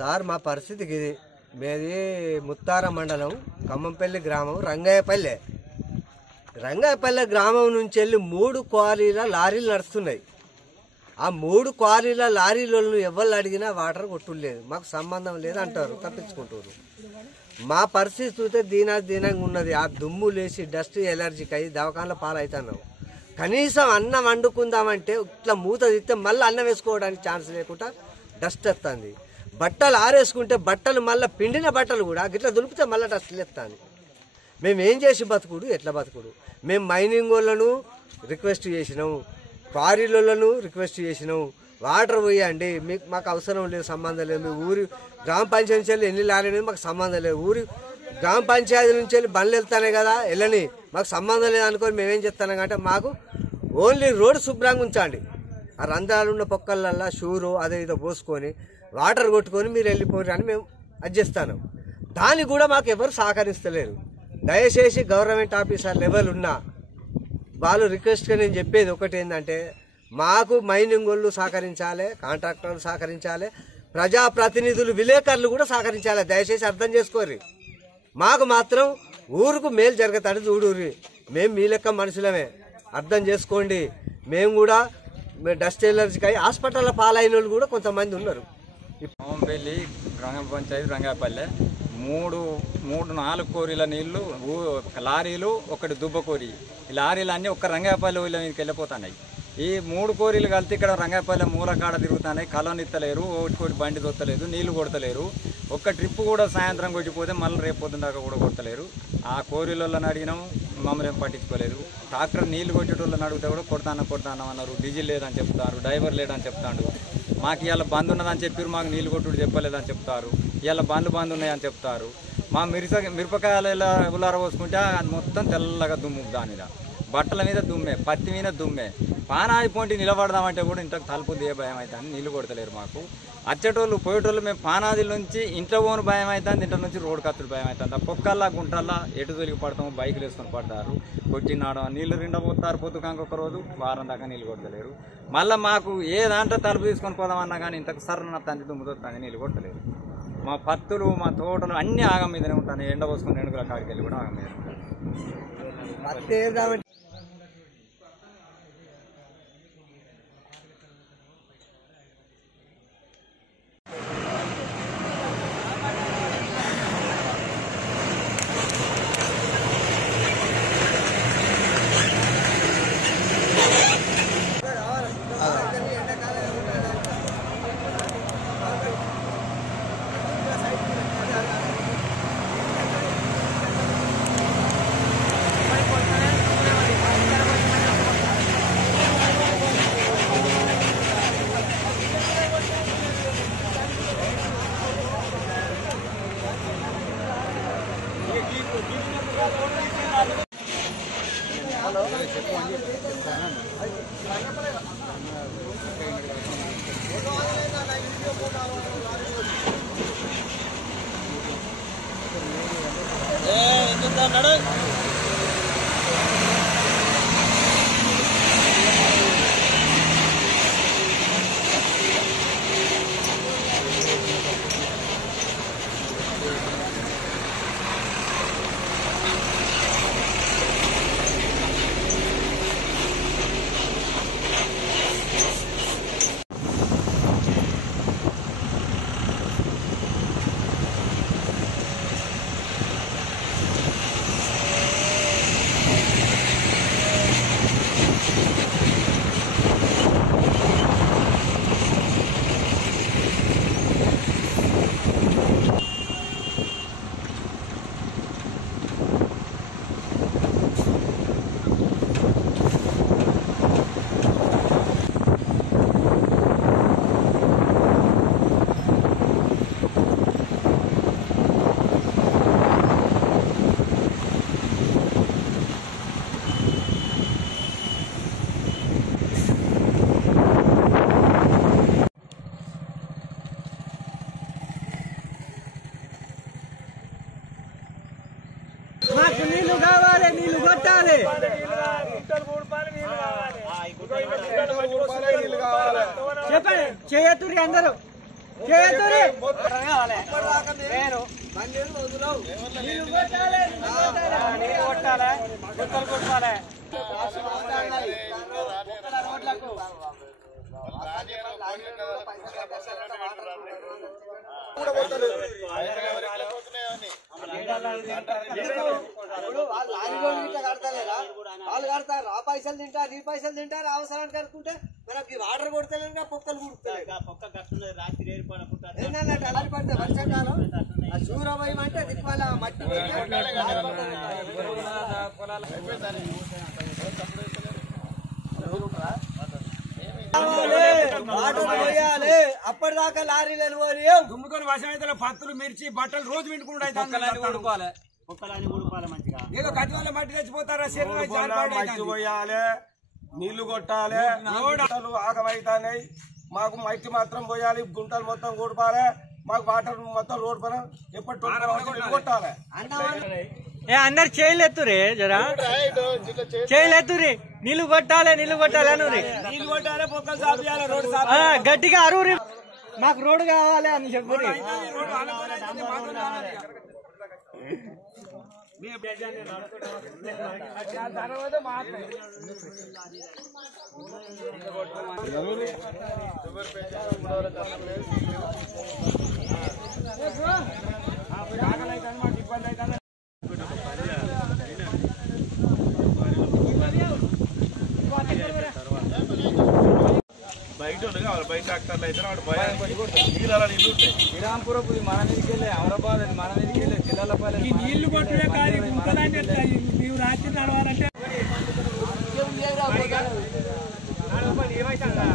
Sir మా పరిస్థితికి ఇది మేది ముత్తార మండలం ఖమ్మంపల్లి గ్రామం రంగాయపల్లె గ్రామం నుంచి వెళ్ళి 3 క్వారీల లారీలు నడుస్తున్నాయి. ఆ 3 క్వారీల లారీలను ఎవరు అడిగినా వాటర్ కొట్టులేదు, మాకు సంబంధం లేదు అంటారు, తప్పించుకుంటారు. మా పరిస్థితి చూస్తే దీనంగా ఉన్నది. ఆ దుమ్ము లేచి డస్ట్ ఎలర్జీకి అయ్యి దవాఖానలో పాలవుతున్నాం. కనీసం అన్నం వండుకుందామంటే ఇట్లా మూత తీస్తే మళ్ళీ అన్నం వేసుకోవడానికి ఛాన్స్ లేకుండా డస్ట్ వస్తుంది. బట్టలు ఆరేసుకుంటే బట్టలు మళ్ళీ పిండిన బట్టలు కూడా గిట్లా దులిపితే మళ్ళీ డస్ట్ లేస్తుంది. మేము ఏం చేసి బతుకుడు, ఎట్లా బతుకుడు? మేము మైనింగ్ వాళ్ళను రిక్వెస్ట్ చేసినాం, క్వారీలను రిక్వెస్ట్ చేసినాం, వాటర్ పోయండి, మాకు అవసరం లేదు, సంబంధం లేదు. మీ ఊరి గ్రామ పంచాయతీ నుంచి ఎన్ని లారీలు మాకు సంబంధం లేదు, ఊరి గ్రామ పంచాయతీ నుంచి వెళ్ళి బండ్లు వెళ్తానే కదా వెళ్ళని, మాకు సంబంధం లేదు అనుకొని మేమేం చెప్తాను అంటే మాకు ఓన్లీ రోడ్డు శుభ్రంగా ఉంచండి. ఆ రంధ్రాలు ఉన్న పొక్కలల్లా షూరు అదే ఇదో పోసుకొని వాటర్ కొట్టుకొని మీరు వెళ్ళిపోరు అని మేము అడ్జేస్తాను. దానికి కూడా మాకు ఎవరు సహకరిస్తలేరు. దయచేసి గవర్నమెంట్ ఆఫీసర్ లెవెల్ ఉన్నా వాళ్ళు రిక్వెస్ట్గా నేను చెప్పేది ఒకటి ఏంటంటే, మాకు మైనింగ్ వాళ్ళు సహకరించాలి, కాంట్రాక్టర్లు సహకరించాలి, ప్రజాప్రతినిధులు విలేకరులు కూడా సహకరించాలి. దయచేసి అర్థం చేసుకోర్రి. మాకు మాత్రం ఊరుకు మేలు జరుగుతాడు చూడుర్రి. మేము మీ లెక్క మనుషులమే, అర్థం చేసుకోండి. మేము కూడా డస్ట్ ఎలర్జీకి అయ్యి హాస్పిటల్లో పాలైన వాళ్ళు కూడా కొంతమంది ఉన్నారు. ఖమ్మంపల్లి గ్రామ పంచాయతీ రంగాపల్లె 4 కోరీల నీళ్లు లారీలు, 1 దుబ్బ కోరి. ఈ లారీలు అన్నీ ఒక్క రంగాపల్లె ఊళ్ళో మీదకి వెళ్ళిపోతున్నాయి. ఈ 3 కోరీలు కలిసి ఇక్కడ రంగాపల్లె మూలకాడ తిరుగుతున్నాయి. కలవనిత్తలేరు, ఒకటి బండి దొత్తలేదు, నీళ్లు కొడతలేరు. ఒక్క ట్రిప్ కూడా సాయంత్రం కొట్టిపోతే మళ్ళీ రేపు పొద్దున్న దాకా కూడా కొడతలేరు. ఆ కోరీలను అడిగినాము, మమ్మల్ని ఏం పట్టించుకోలేదు. ట్రాక్టర్ నీళ్లు కొట్టేటోళ్ళని అడిగితే కూడా కొడతాను అన్నారు. డీజిల్ లేదని చెప్తారు, డ్రైవర్ లేదని చెప్తాడు. మాకు ఇవాళ బంద్ ఉన్నదని చెప్పారు, మాకు నీళ్ళు కొట్టుడు చెప్పలేదని చెప్తారు. ఇవాళ బండ్లు ఉన్నాయని చెప్తారు. మా మిరపకాయలు ఎలా ఉల్లార పోసుకుంటే అది మొత్తం తెల్లగా దుమ్ము, దాని మీద బట్టల మీద దుమ్మే, పత్తి మీద దుమ్మే. పానాది పోంటి నిలబడదామంటే కూడా ఇంతకు తలుపు దిగే భయం అవుతుంది, నీళ్ళు కొడతలేరు మాకు. వచ్చేటోళ్ళు పోయేటోళ్ళు మేము పానాది నుంచి ఇంట్లో పోను భయం అవుతుంది, ఇంట్లో నుంచి రోడ్డు కత్తుడు భయం అవుతుంది. ఆ పొక్కల్లా గుంటల్లా ఎటు తొలిగి పడతాము, బైకులు వేసుకొని పడతారు, కొట్టినాడు నీళ్లు పోతారు. పొద్దుకాంక ఒక రోజు వారం దాకా నీళ్ళు కొడతలేరు. మళ్ళీ మాకు ఏ దాంట్లో తలుపు తీసుకొని పోదామన్నా కానీ ఇంతకు సర్రన తంది దుమ్ముతో నీళ్ళు కొడతలేరు. మా పత్తులు, మా తోటలు అన్నీ ఆగం మీదనే ఉంటాయి. ఎండ పోసుకొని ఎండుగుల కాడికి వెళ్ళి కూడా ఆగం మీద ఉంటాయి. మాకు నీళ్లు కావాలి, నీళ్లు కొట్టాలి. చెప్పండి, చేయతురి అందరూ చేయతురి. కొట్టాలి నేను నీళ్ళు కొట్టాలి నీళ్ళు కొట్టాలి గుట్టలు కొట్టాలి రోడ్లకు వాళ్ళు కడతారు ఆ పైసలు తింటారు ఈ పైసలు తింటారు అవసరానికి కనుక్కుంటే మనకి వాటర్ కొడతలేక పొక్కలు కుడుతాయి పడితే వర్షాకాలం ఆ సూర్యభయం అంటే దిక్పాల మట్టి వాటర్ పోయాలి అప్పటిదాకా లారీలు వెళ్ళిపోయి దుమ్ముకొని వర్షం పత్తులు మిర్చి బట్టలు రోజు వింటుకుంటాయి ఏదో గది వల్ల మట్టి తెచ్చిపోతారా మట్టి పోయాలి నీళ్లు కొట్టాలి రోడ్లు ఆగమైతాయి మాకు మట్టి మాత్రం పోయాలి గుంటలు మొత్తం కొడపాలి మాకు వాటర్ మొత్తం రోడ్ పైన ఎప్పటి కొట్టాలి అందరు చేయలేతురే జరా చేయలేతురి నీళ్లు కొట్టాలి అని నీళ్లు కొట్టాలి పొక్కలు సాపియాలి రోడ్ గట్టిగా అరువురి మాకు రోడ్డు కావాలి అని చెప్పు బయట కావాలి బయట డాక్టర్లు అయితే నీళ్ళు శ్రీరాంపురపు మన మీదకి వెళ్ళి అమరాబాద్ మన మీదకి వెళ్ళి జిల్లాలపల్లి నీళ్లు కొట్టుడే కానీ గుంతలాంటి నీవు రాత్రి నడవాలంటే ఏమైతుందా